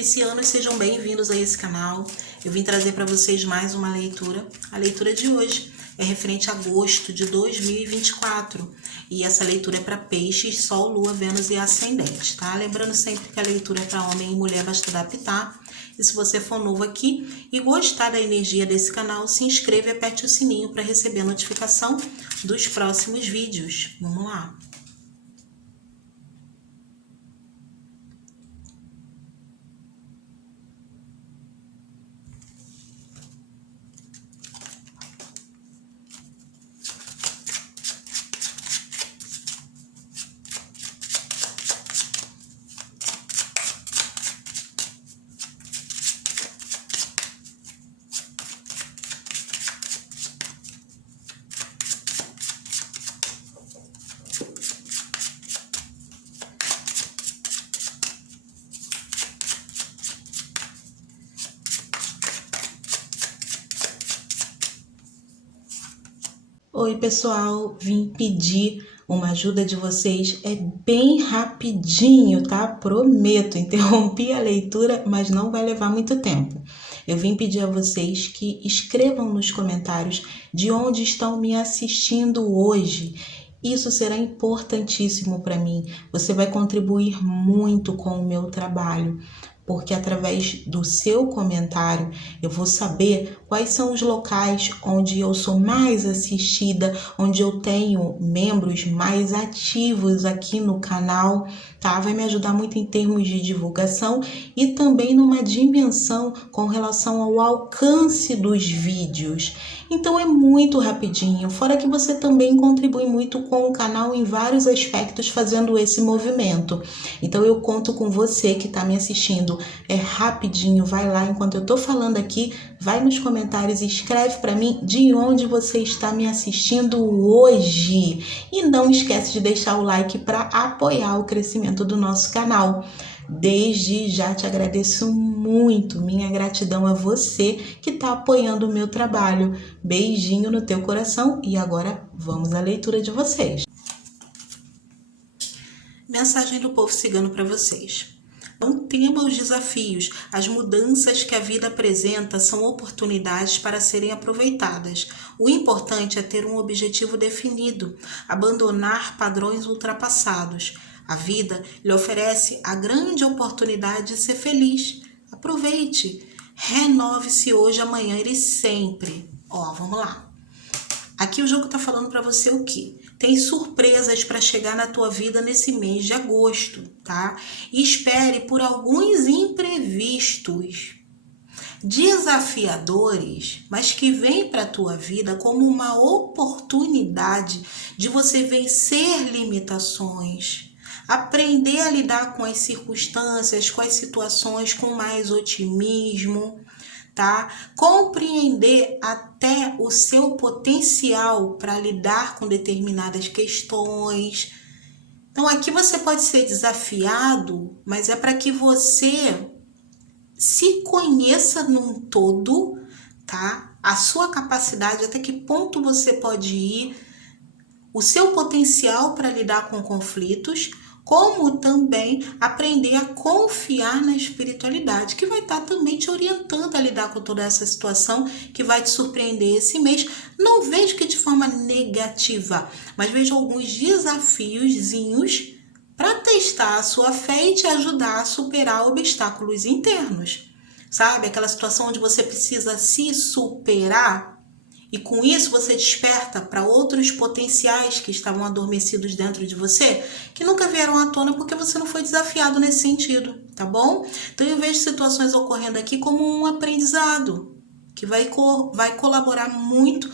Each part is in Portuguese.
Piscianos, sejam bem-vindos a esse canal. Eu vim trazer para vocês mais uma leitura. A leitura de hoje é referente a agosto de 2024. E essa leitura é para peixes, sol, lua, Vênus e ascendente, tá? Lembrando sempre que a leitura é para homem e mulher, basta adaptar. E se você for novo aqui e gostar da energia desse canal, se inscreva e aperte o sininho para receber a notificação dos próximos vídeos. Vamos lá! Oi pessoal, vim pedir uma ajuda de vocês, é bem rapidinho, tá? Prometo, interrompi a leitura, mas não vai levar muito tempo. Eu vim pedir a vocês que escrevam nos comentários de onde estão me assistindo hoje. Isso será importantíssimo para mim, você vai contribuir muito com o meu trabalho. Porque através do seu comentário eu vou saber quais são os locais onde eu sou mais assistida, onde eu tenho membros mais ativos aqui no canal, tá? Vai me ajudar muito em termos de divulgação e também numa dimensão com relação ao alcance dos vídeos. Então é muito rapidinho, fora que você também contribui muito com o canal em vários aspectos fazendo esse movimento. Então eu conto com você que está me assistindo. É rapidinho, vai lá enquanto eu tô falando aqui, vai nos comentários e escreve para mim de onde você está me assistindo hoje. E não esquece de deixar o like para apoiar o crescimento do nosso canal. Desde já te agradeço muito, minha gratidão a você que está apoiando o meu trabalho. Beijinho no teu coração e agora vamos à leitura de vocês. Mensagem do povo cigano para vocês. Não tema os desafios, as mudanças que a vida apresenta são oportunidades para serem aproveitadas. O importante é ter um objetivo definido, abandonar padrões ultrapassados. A vida lhe oferece a grande oportunidade de ser feliz. Aproveite, renove-se hoje, amanhã e sempre. Ó, vamos lá. Aqui o jogo tá falando para você o quê? Tem surpresas para chegar na tua vida nesse mês de agosto, tá? E espere por alguns imprevistos, desafiadores, mas que vêm para a tua vida como uma oportunidade de você vencer limitações, aprender a lidar com as circunstâncias, com as situações com mais otimismo, tá? Compreender até o seu potencial para lidar com determinadas questões. Então aqui você pode ser desafiado, mas é para que você se conheça num todo, tá? A sua capacidade, até que ponto você pode ir, o seu potencial para lidar com conflitos, como também aprender a confiar na espiritualidade, que vai estar também te orientando a lidar com toda essa situação que vai te surpreender esse mês. Não vejo que de forma negativa, mas vejo alguns desafiozinhos para testar a sua fé e te ajudar a superar obstáculos internos. Sabe? Aquela situação onde você precisa se superar. E com isso você desperta para outros potenciais que estavam adormecidos dentro de você, que nunca vieram à tona porque você não foi desafiado nesse sentido, tá bom? Então eu vejo situações ocorrendo aqui como um aprendizado, que vai colaborar muito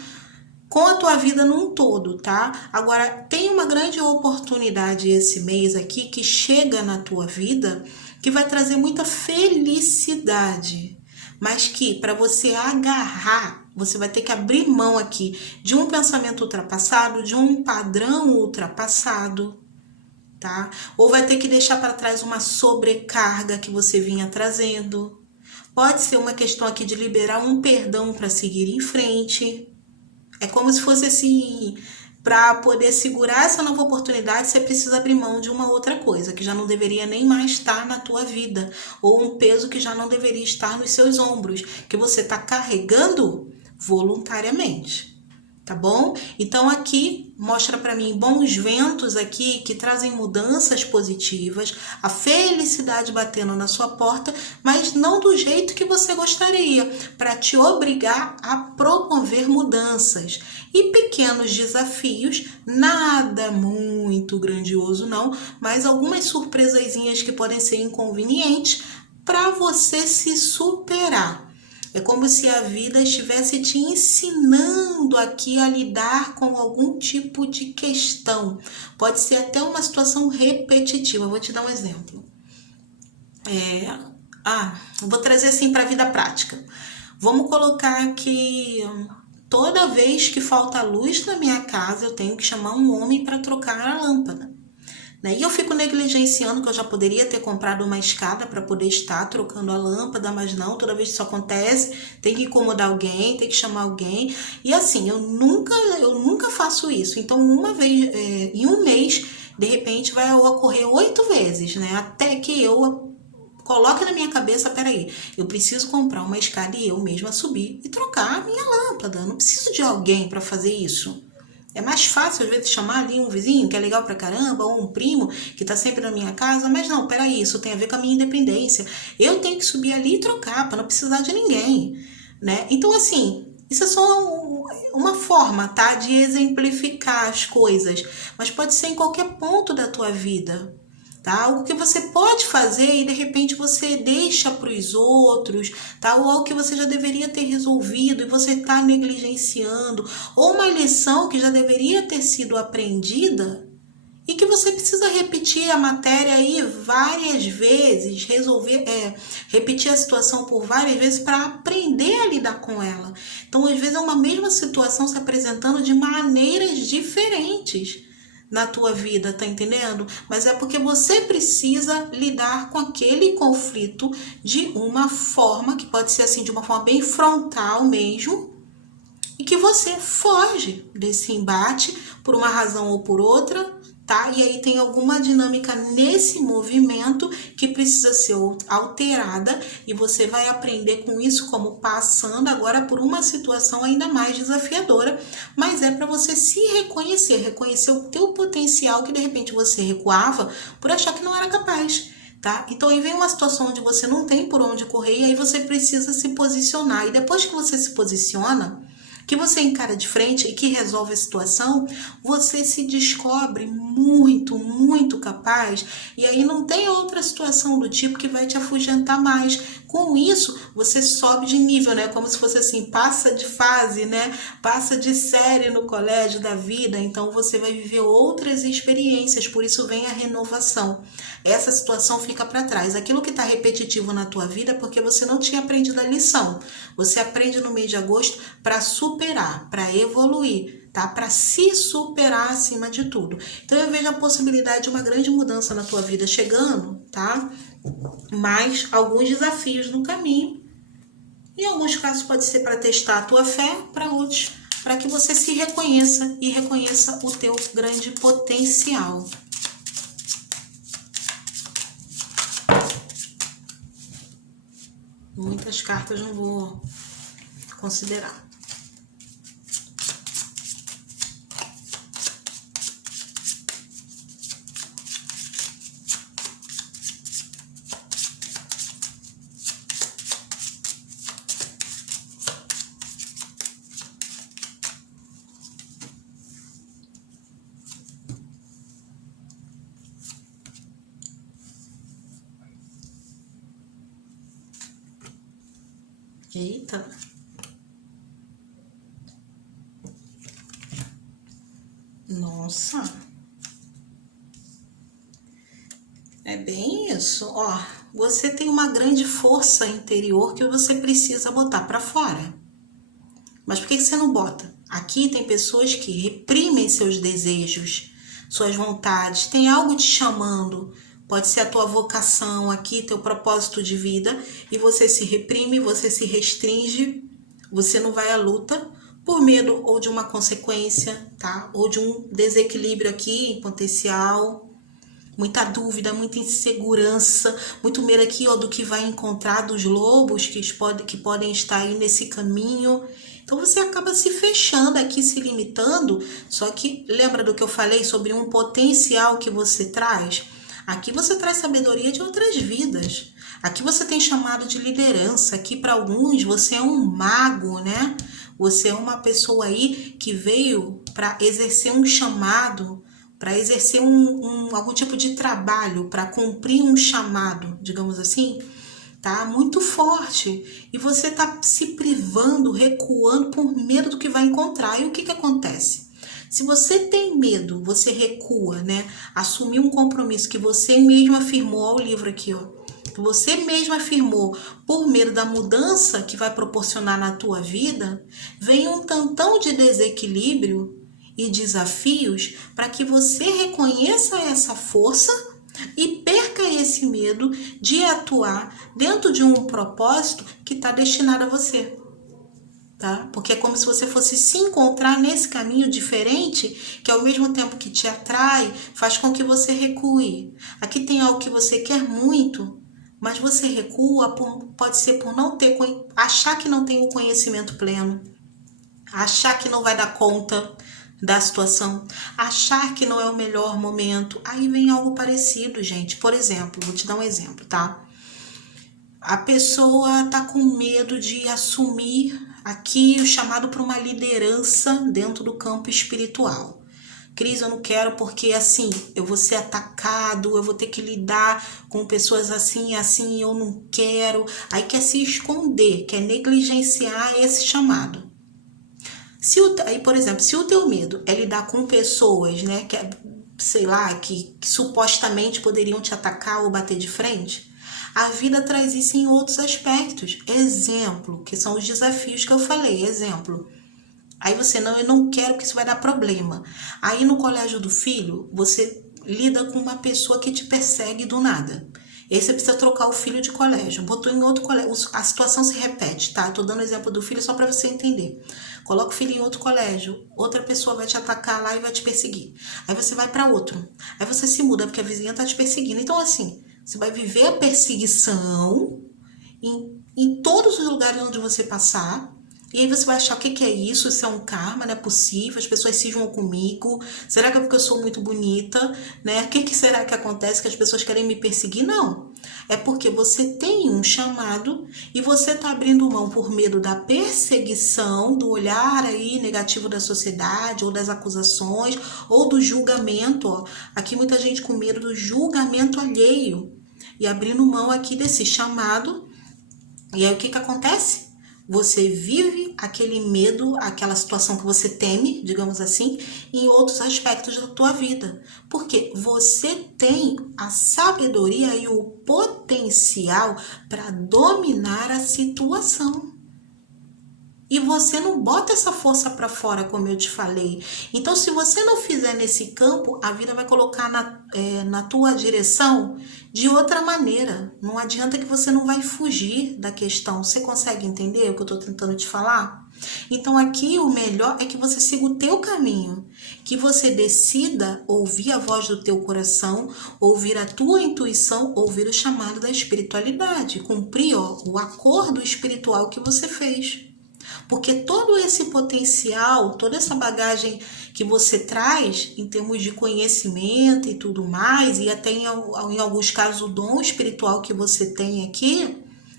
com a tua vida num todo, tá? Agora, tem uma grande oportunidade esse mês aqui que chega na tua vida, que vai trazer muita felicidade, mas que para você agarrar, você vai ter que abrir mão aqui de um pensamento ultrapassado, de um padrão ultrapassado, tá? Ou vai ter que deixar para trás uma sobrecarga que você vinha trazendo. Pode ser uma questão aqui de liberar um perdão para seguir em frente. É como se fosse assim, para poder segurar essa nova oportunidade, você precisa abrir mão de uma outra coisa que já não deveria nem mais estar na tua vida, ou um peso que já não deveria estar nos seus ombros, que você está carregando voluntariamente. Tá bom? Então aqui mostra para mim bons ventos aqui que trazem mudanças positivas, a felicidade batendo na sua porta, mas não do jeito que você gostaria, para te obrigar a promover mudanças e pequenos desafios, nada muito grandioso não, mas algumas surpresazinhas que podem ser inconvenientes para você se superar. É como se a vida estivesse te ensinando aqui a lidar com algum tipo de questão. Pode ser até uma situação repetitiva. Vou te dar um exemplo. Vou trazer assim para a vida prática. Vamos colocar que toda vez que falta luz na minha casa, eu tenho que chamar um homem para trocar a lâmpada. E eu fico negligenciando que eu já poderia ter comprado uma escada para poder estar trocando a lâmpada, mas não, toda vez que isso acontece, tem que incomodar alguém, tem que chamar alguém. E assim, eu nunca faço isso. Então, uma vez, em um mês, de repente, vai ocorrer 8 vezes, né? Até que eu coloque na minha cabeça, peraí, eu preciso comprar uma escada e eu mesma subir e trocar a minha lâmpada. Eu não preciso de alguém para fazer isso. É mais fácil, às vezes, chamar ali um vizinho que é legal pra caramba, ou um primo que tá sempre na minha casa, mas não, peraí, isso tem a ver com a minha independência. Eu tenho que subir ali e trocar para não precisar de ninguém, né? Então, assim, isso é só uma forma, tá, de exemplificar as coisas, mas pode ser em qualquer ponto da tua vida. Tá? Algo que você pode fazer e de repente você deixa para os outros, tá? Ou algo que você já deveria ter resolvido e você está negligenciando, ou uma lição que já deveria ter sido aprendida e que você precisa repetir a matéria aí várias vezes, repetir a situação por várias vezes para aprender a lidar com ela. Então, às vezes é uma mesma situação se apresentando de maneiras diferentes na tua vida, tá entendendo? Mas é porque você precisa lidar com aquele conflito de uma forma, que pode ser assim, de uma forma bem frontal mesmo, e que você foge desse embate por uma razão ou por outra, tá? E aí tem alguma dinâmica nesse movimento que precisa ser alterada e você vai aprender com isso como passando agora por uma situação ainda mais desafiadora, mas é para você se reconhecer o teu potencial que de repente você recuava por achar que não era capaz. Tá? Então aí vem uma situação onde você não tem por onde correr e aí você precisa se posicionar. E depois que você se posiciona, que você encara de frente e que resolve a situação, você se descobre muito, muito capaz e aí não tem outra situação do tipo que vai te afugentar mais. Com isso, você sobe de nível, né? Como se fosse assim, passa de fase, né? Passa de série no colégio da vida, então você vai viver outras experiências, por isso vem a renovação. Essa situação fica para trás. Aquilo que está repetitivo na tua vida é porque você não tinha aprendido a lição. Você aprende no mês de agosto para superar, para evoluir, tá? Para se superar acima de tudo. Então eu vejo a possibilidade de uma grande mudança na tua vida chegando, tá? Mas alguns desafios no caminho. Em alguns casos pode ser para testar a tua fé, para outros, para que você se reconheça e reconheça o teu grande potencial. Muitas cartas não vou considerar. Eita. Nossa. É bem isso. Ó, você tem uma grande força interior que você precisa botar para fora. Mas por que você não bota? Aqui tem pessoas que reprimem seus desejos, suas vontades, tem algo te chamando. Pode ser a tua vocação aqui, teu propósito de vida, e você se reprime, você se restringe, você não vai à luta, por medo ou de uma consequência, tá? Ou de um desequilíbrio aqui em potencial, muita dúvida, muita insegurança, muito medo aqui, ó, do que vai encontrar, dos lobos que podem estar aí nesse caminho. Então você acaba se fechando aqui, se limitando. Só que lembra do que eu falei sobre um potencial que você traz? Aqui você traz sabedoria de outras vidas. Aqui você tem chamado de liderança. Aqui para alguns você é um mago, né? Você é uma pessoa aí que veio para exercer um chamado, para exercer algum tipo de trabalho, para cumprir um chamado, digamos assim, tá? Muito forte. E você tá se privando, recuando por medo do que vai encontrar. E o que que acontece? Se você tem medo, você recua, né? Assumir um compromisso que você mesmo afirmou, ó, o livro aqui, ó. Que você mesmo afirmou por medo da mudança que vai proporcionar na tua vida, vem um tantão de desequilíbrio e desafios para que você reconheça essa força e perca esse medo de atuar dentro de um propósito que está destinado a você. Tá? Porque é como se você fosse se encontrar nesse caminho diferente, que ao mesmo tempo que te atrai, faz com que você recue. Aqui tem algo que você quer muito, mas você recua, pode ser por não ter, achar que não tem o conhecimento pleno, achar que não vai dar conta da situação, achar que não é o melhor momento. Aí vem algo parecido, gente. Por exemplo, vou te dar um exemplo, tá? A pessoa tá com medo de assumir aqui o chamado para uma liderança dentro do campo espiritual. Cris, eu não quero porque assim, eu vou ser atacado, eu vou ter que lidar com pessoas assim, eu não quero. Aí quer se esconder, quer negligenciar esse chamado. Aí, por exemplo, se o teu medo é lidar com pessoas, né, que, sei lá, que supostamente poderiam te atacar ou bater de frente, a vida traz isso em outros aspectos. Exemplo, que são os desafios que eu falei, exemplo. Aí você, não, eu não quero que isso vai dar problema. Aí no colégio do filho, você lida com uma pessoa que te persegue do nada. E aí você precisa trocar o filho de colégio. Botou em outro colégio, a situação se repete, tá? Tô dando exemplo do filho só para você entender. Coloca o filho em outro colégio, outra pessoa vai te atacar lá e vai te perseguir. Aí você vai para outro. Aí você se muda porque a vizinha tá te perseguindo. Então assim, você vai viver a perseguição em todos os lugares onde você passar. E aí você vai achar, o que é isso? Isso é um karma, não é possível, as pessoas cismam comigo. Será que é porque eu sou muito bonita? Né? O que será que acontece que as pessoas querem me perseguir? Não. É porque você tem um chamado e você está abrindo mão por medo da perseguição, do olhar aí negativo da sociedade, ou das acusações, ou do julgamento. Ó. Aqui muita gente com medo do julgamento alheio. E abrindo mão aqui desse chamado. E aí o que acontece? Você vive aquele medo, aquela situação que você teme, digamos assim, em outros aspectos da tua vida. Porque você tem a sabedoria e o potencial para dominar a situação. E você não bota essa força para fora, como eu te falei. Então, se você não fizer nesse campo, a vida vai colocar na tua direção de outra maneira. Não adianta que você não vai fugir da questão. Você consegue entender o que eu estou tentando te falar? Então, aqui o melhor é que você siga o teu caminho. Que você decida ouvir a voz do teu coração, ouvir a tua intuição, ouvir o chamado da espiritualidade. Cumprir o acordo espiritual que você fez. Porque todo esse potencial, toda essa bagagem que você traz em termos de conhecimento e tudo mais, e até em alguns casos o dom espiritual que você tem aqui,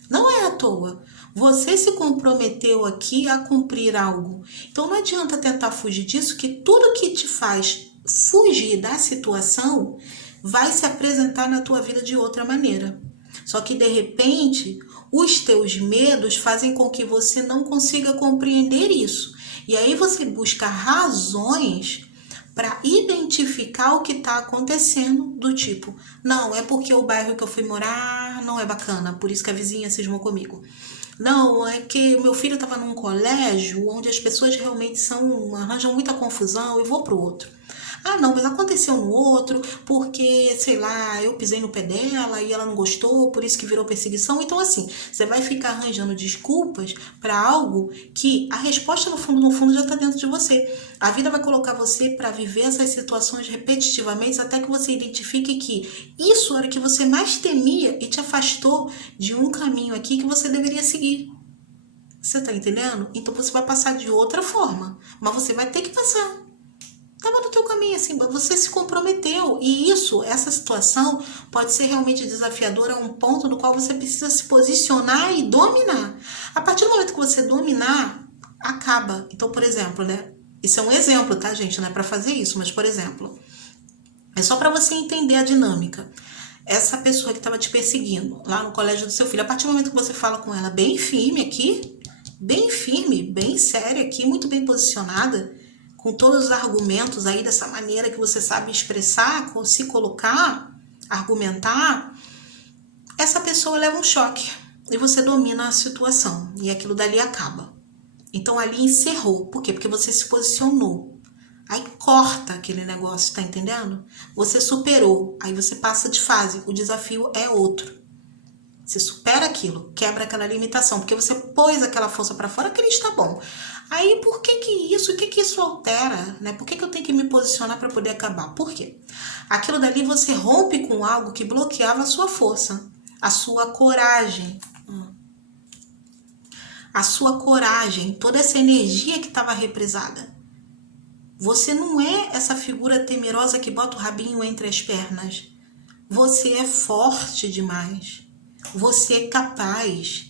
não é à toa. Você se comprometeu aqui a cumprir algo. Então não adianta tentar fugir disso, que tudo que te faz fugir da situação vai se apresentar na tua vida de outra maneira. Só que de repente, os teus medos fazem com que você não consiga compreender isso. E aí você busca razões para identificar o que está acontecendo, do tipo, não, é porque o bairro que eu fui morar não é bacana, por isso que a vizinha cismou comigo. Não, é que meu filho estava num colégio onde as pessoas realmente arranjam muita confusão, eu vou para o outro. Ah, não, mas aconteceu no outro, porque, sei lá, eu pisei no pé dela e ela não gostou, por isso que virou perseguição. Então, assim, você vai ficar arranjando desculpas para algo que a resposta, no fundo, já está dentro de você. A vida vai colocar você para viver essas situações repetitivamente até que você identifique que isso era o que você mais temia e te afastou de um caminho aqui que você deveria seguir. Você tá entendendo? Então você vai passar de outra forma, mas você vai ter que passar. Estava no teu caminho, assim, você se comprometeu. E isso, essa situação pode ser realmente desafiadora a um ponto no qual você precisa se posicionar e dominar. A partir do momento que você dominar, acaba. Então, por exemplo, né? Isso é um exemplo, tá, gente? Não é para fazer isso, mas, por exemplo, é só para você entender a dinâmica. Essa pessoa que estava te perseguindo lá no colégio do seu filho, a partir do momento que você fala com ela bem firme aqui, bem firme, bem séria aqui, muito bem posicionada, com todos os argumentos aí dessa maneira que você sabe expressar, se colocar, argumentar, essa pessoa leva um choque e você domina a situação e aquilo dali acaba. Então ali encerrou. Por quê? Porque você se posicionou. Aí corta aquele negócio, tá entendendo? Você superou, aí você passa de fase, o desafio é outro. Você supera aquilo, quebra aquela limitação, porque você pôs aquela força para fora, aquele está bom. Aí, por que isso? O que isso altera? Né? Por que eu tenho que me posicionar para poder acabar? Por quê? Aquilo dali você rompe com algo que bloqueava a sua força, a sua coragem. A sua coragem, toda essa energia que estava represada. Você não é essa figura temerosa que bota o rabinho entre as pernas. Você é forte demais. Você é capaz.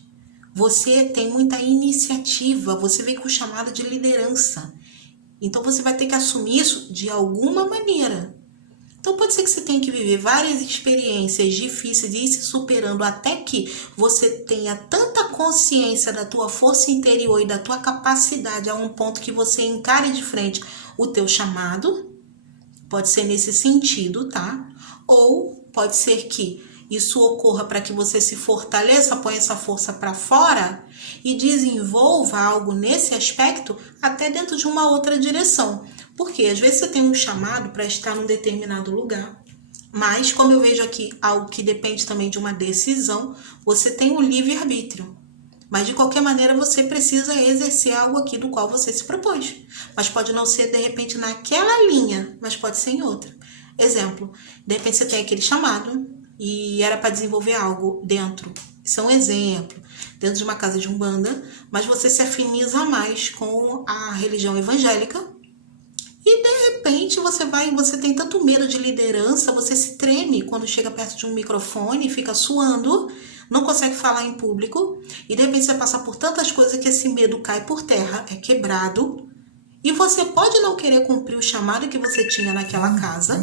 Você tem muita iniciativa. Você vem com chamada de liderança. Então você vai ter que assumir isso de alguma maneira. Então pode ser que você tenha que viver várias experiências difíceis e ir se superando até que você tenha tanta consciência da tua força interior e da tua capacidade a um ponto que você encare de frente o teu chamado. Pode ser nesse sentido, tá? Ou pode ser que isso ocorra para que você se fortaleça, põe essa força para fora e desenvolva algo nesse aspecto até dentro de uma outra direção. Porque às vezes você tem um chamado para estar num determinado lugar, mas como eu vejo aqui algo que depende também de uma decisão, você tem um livre-arbítrio. Mas de qualquer maneira você precisa exercer algo aqui do qual você se propôs. Mas pode não ser de repente naquela linha, mas pode ser em outra. Exemplo, de repente você tem aquele chamado e era para desenvolver algo dentro. Isso é um exemplo. Dentro de uma casa de umbanda, mas você se afiniza mais com a religião evangélica. E de repente você tem tanto medo de liderança, você se treme quando chega perto de um microfone, fica suando, não consegue falar em público, e de repente você passa por tantas coisas que esse medo cai por terra, é quebrado, e você pode não querer cumprir o chamado que você tinha naquela casa,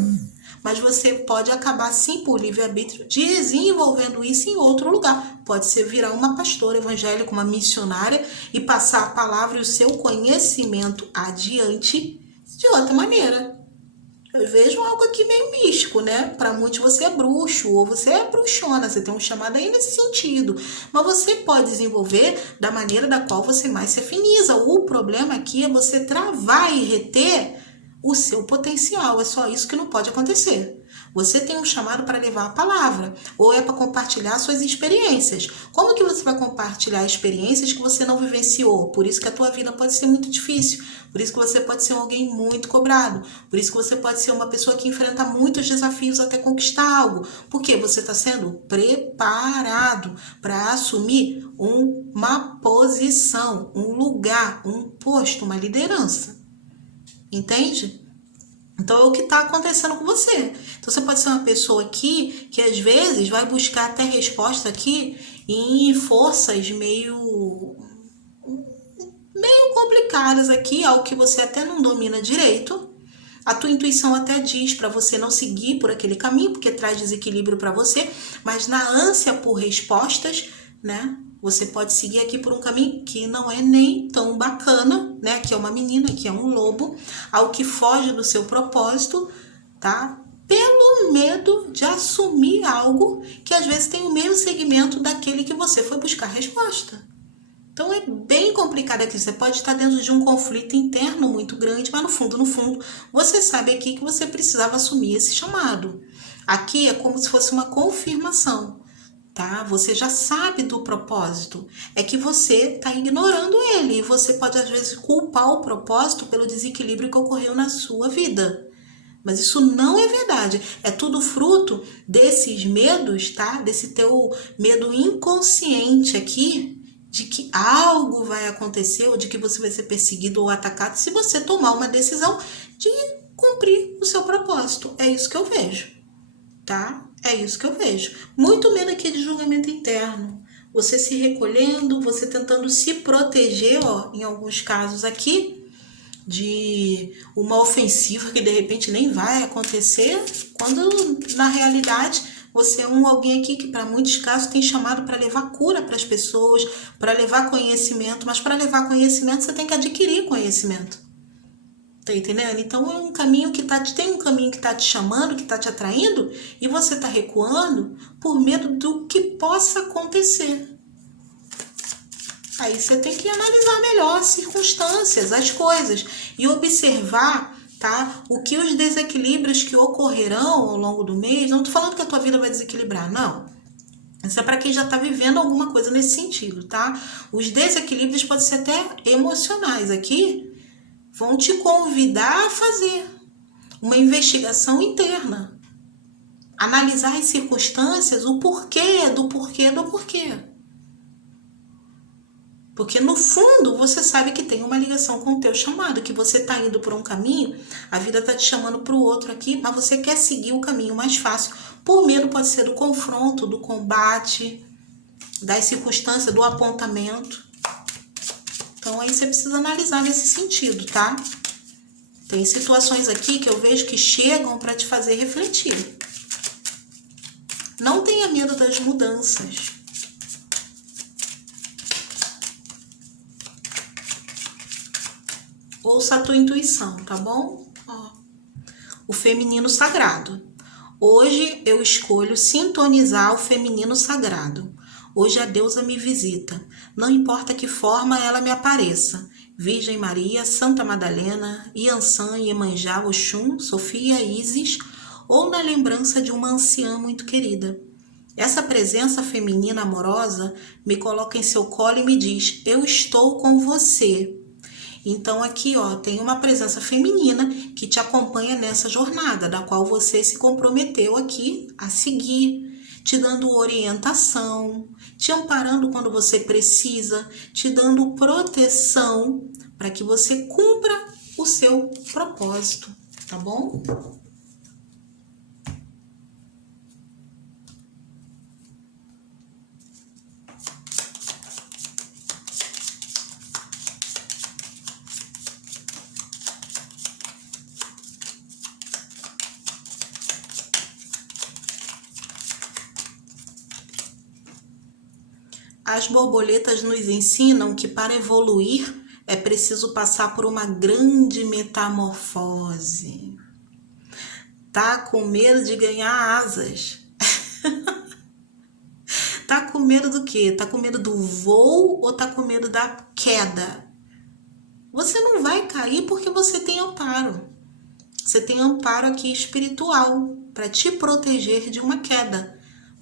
mas você pode acabar sim por livre-arbítrio desenvolvendo isso em outro lugar. Pode ser virar uma pastora evangélica, uma missionária e passar a palavra e o seu conhecimento adiante de outra maneira. Eu vejo algo aqui meio místico, né? Para muitos você é bruxo ou você é bruxona, você tem um chamado aí nesse sentido. Mas você pode desenvolver da maneira da qual você mais se afiniza. O problema aqui é você travar e reter o seu potencial. É só isso que não pode acontecer. Você tem um chamado para levar a palavra, ou é para compartilhar suas experiências. Como que você vai compartilhar experiências que você não vivenciou? Por isso que a tua vida pode ser muito difícil. Por isso que você pode ser alguém muito cobrado. Por isso que você pode ser uma pessoa que enfrenta muitos desafios até conquistar algo. Porque você está sendo preparado para assumir uma posição, um lugar, um posto, uma liderança. Entende? Então é o que está acontecendo com você. Então você pode ser uma pessoa aqui que às vezes vai buscar até resposta aqui em forças meio complicadas aqui, algo que você até não domina direito. A tua intuição até diz para você não seguir por aquele caminho, porque traz desequilíbrio para você, mas na ânsia por respostas, né? Você pode seguir aqui por um caminho que não é nem tão bacana, né? Aqui é uma menina, aqui é um lobo, algo que foge do seu propósito, tá? Pelo medo de assumir algo que às vezes tem o mesmo segmento daquele que você foi buscar resposta. Então é bem complicado aqui. Você pode estar dentro de um conflito interno muito grande, mas no fundo, você sabe aqui que você precisava assumir esse chamado. Aqui é como se fosse uma confirmação, tá? Você já sabe do propósito. É que você está ignorando ele e você pode às vezes culpar o propósito pelo desequilíbrio que ocorreu na sua vida. Mas isso não é verdade. É tudo fruto desses medos, tá? Desse teu medo inconsciente aqui, de que algo vai acontecer, ou de que você vai ser perseguido ou atacado se você tomar uma decisão de cumprir o seu propósito. É isso que eu vejo, tá? É isso que eu vejo. Muito medo aqui de julgamento interno. Você se recolhendo, você tentando se proteger, ó, em alguns casos aqui, de uma ofensiva que de repente nem vai acontecer, quando na realidade você é alguém aqui que para muitos casos tem chamado para levar cura para as pessoas, para levar conhecimento, mas para levar conhecimento você tem que adquirir conhecimento. Tá entendendo? Então é um caminho que tem um caminho que tá te chamando, que tá te atraindo, e você tá recuando por medo do que possa acontecer. Aí você tem que analisar melhor as circunstâncias, as coisas, e observar, tá? O que os desequilíbrios que ocorrerão ao longo do mês. Não tô falando que a tua vida vai desequilibrar, não. Isso é para quem já tá vivendo alguma coisa nesse sentido, tá? Os desequilíbrios podem ser até emocionais aqui, vão te convidar a fazer uma investigação interna. Analisar as circunstâncias, o porquê, do porquê, do porquê. Porque no fundo você sabe que tem uma ligação com o teu chamado, que você está indo por um caminho, a vida está te chamando para o outro aqui, mas você quer seguir o caminho mais fácil. Por medo pode ser do confronto, do combate, das circunstâncias, do apontamento. Então aí você precisa analisar nesse sentido, tá? Tem situações aqui que eu vejo que chegam para te fazer refletir. Não tenha medo das mudanças. Ouça a tua intuição, tá bom? Ó, o feminino sagrado. Hoje eu escolho sintonizar o feminino sagrado. Hoje a deusa me visita. Não importa que forma ela me apareça. Virgem Maria, Santa Madalena, Iansã, Iemanjá, Oxum, Sofia, Ísis, ou na lembrança de uma anciã muito querida. Essa presença feminina amorosa me coloca em seu colo e me diz: eu estou com você. Então aqui, ó, tem uma presença feminina que te acompanha nessa jornada, da qual você se comprometeu aqui a seguir, te dando orientação, te amparando quando você precisa, te dando proteção para que você cumpra o seu propósito, tá bom? As borboletas nos ensinam que para evoluir é preciso passar por uma grande metamorfose. Tá com medo de ganhar asas? Tá com medo do quê? Tá com medo do voo ou tá com medo da queda? Você não vai cair porque você tem amparo. Você tem amparo aqui espiritual para te proteger de uma queda.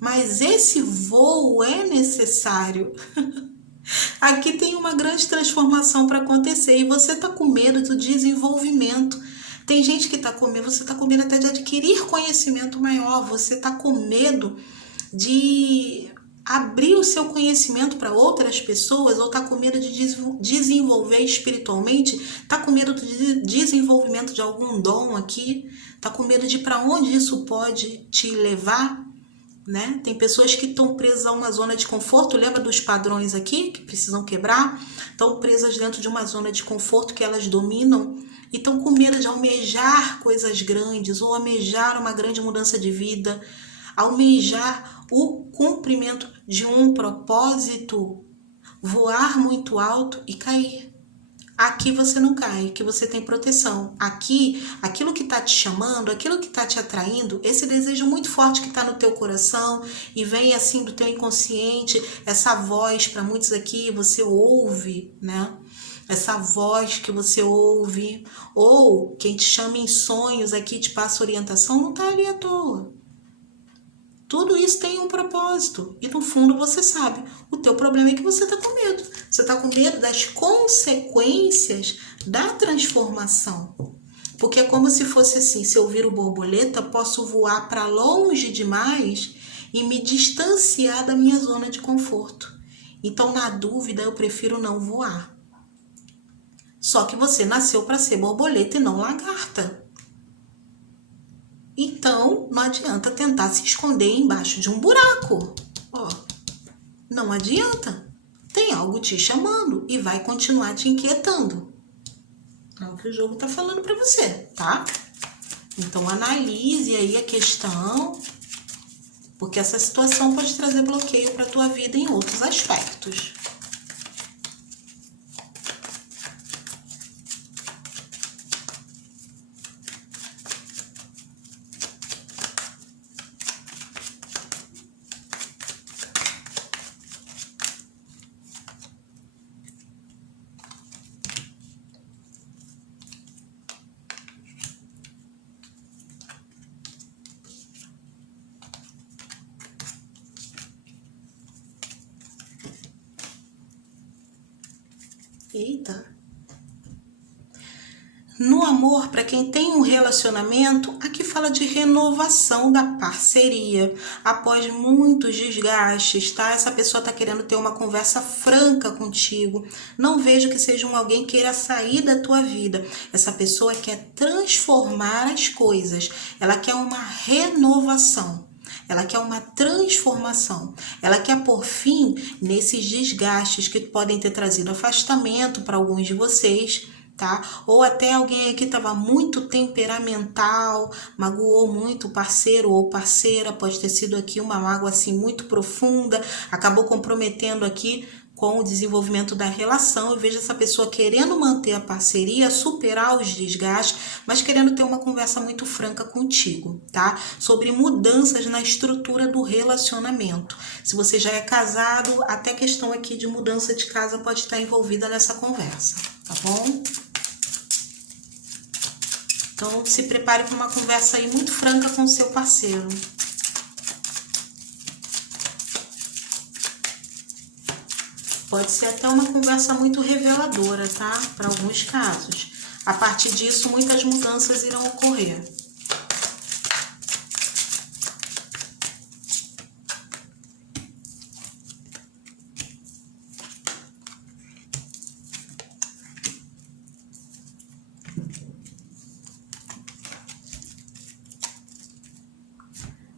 Mas esse voo é necessário. Aqui tem uma grande transformação para acontecer e você está com medo do desenvolvimento. Tem gente que está com medo, você está com medo até de adquirir conhecimento maior, você está com medo de abrir o seu conhecimento para outras pessoas, ou está com medo de desenvolver espiritualmente, está com medo de desenvolvimento de algum dom aqui, está com medo de para onde isso pode te levar. Né? Tem pessoas que estão presas a uma zona de conforto, lembra dos padrões aqui que precisam quebrar? Estão presas dentro de uma zona de conforto que elas dominam e estão com medo de almejar coisas grandes ou almejar uma grande mudança de vida, almejar o cumprimento de um propósito, voar muito alto e cair. aqui você não cai, que você tem proteção. Aqui, aquilo que tá te chamando, aquilo que tá te atraindo, esse desejo muito forte que tá no teu coração e vem assim do teu inconsciente, essa voz, para muitos aqui, você ouve, né? Essa voz que você ouve, ou quem te chama em sonhos aqui, te passa orientação, não tá ali à toa. Tudo isso tem um propósito e no fundo você sabe. O teu problema é que você está com medo. Você está com medo das consequências da transformação. Porque é como se fosse assim, se eu viro borboleta, posso voar para longe demais e me distanciar da minha zona de conforto. Então, na dúvida, eu prefiro não voar. Só que você nasceu para ser borboleta e não lagarta. Então, não adianta tentar se esconder embaixo de um buraco. Ó, não adianta. Tem algo te chamando e vai continuar te inquietando. É o que o jogo tá falando para você, tá? Então, analise aí a questão, porque essa situação pode trazer bloqueio para tua vida em outros aspectos. Eita. No amor, para quem tem um relacionamento, aqui fala de renovação da parceria. Após muitos desgastes, tá? Essa pessoa tá querendo ter uma conversa franca contigo. Não vejo que seja alguém que queira sair da tua vida. Essa pessoa quer transformar as coisas. Ela quer uma renovação. Ela quer uma transformação. Ela quer pôr fim nesses desgastes que podem ter trazido afastamento para alguns de vocês, tá? Ou até alguém aqui estava muito temperamental, magoou muito o parceiro ou parceira, pode ter sido aqui uma mágoa assim muito profunda, acabou comprometendo aqui com o desenvolvimento da relação. Eu vejo essa pessoa querendo manter a parceria, superar os desgastes, mas querendo ter uma conversa muito franca contigo, tá? Sobre mudanças na estrutura do relacionamento. Se você já é casado, até questão aqui de mudança de casa pode estar envolvida nessa conversa, tá bom? Então, se prepare para uma conversa aí muito franca com o seu parceiro. Pode ser até uma conversa muito reveladora, tá? Para alguns casos. A partir disso, muitas mudanças irão ocorrer.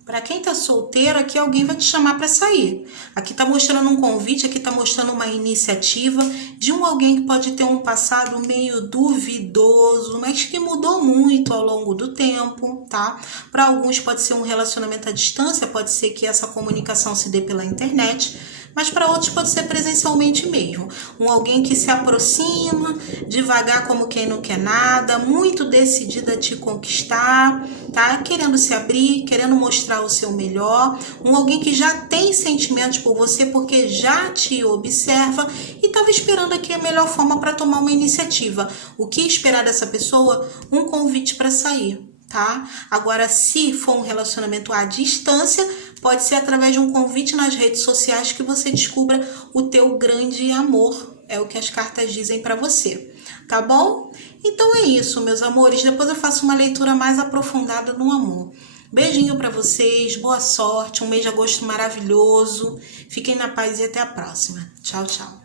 Para quem tá solteiro, aqui alguém vai te chamar para sair. Aqui tá mostrando um convite, aqui tá mostrando uma iniciativa de alguém que pode ter um passado meio duvidoso, mas que mudou muito ao longo do tempo, tá? Para alguns pode ser um relacionamento à distância, pode ser que essa comunicação se dê pela internet, mas para outros pode ser presencialmente mesmo. Alguém que se aproxima, devagar como quem não quer nada, muito decidida a te conquistar, tá? Querendo se abrir, querendo mostrar o seu melhor. Alguém que já tem sentimentos por você porque já te observa e estava esperando aqui a melhor forma para tomar uma iniciativa. O que esperar dessa pessoa? Um convite para sair. Tá? Agora, se for um relacionamento à distância, pode ser através de um convite nas redes sociais que você descubra o teu grande amor. É o que as cartas dizem para você, tá bom? Então é isso, meus amores. Depois eu faço uma leitura mais aprofundada no amor. Beijinho para vocês, boa sorte, um mês de agosto maravilhoso. Fiquem na paz e até a próxima. Tchau, tchau.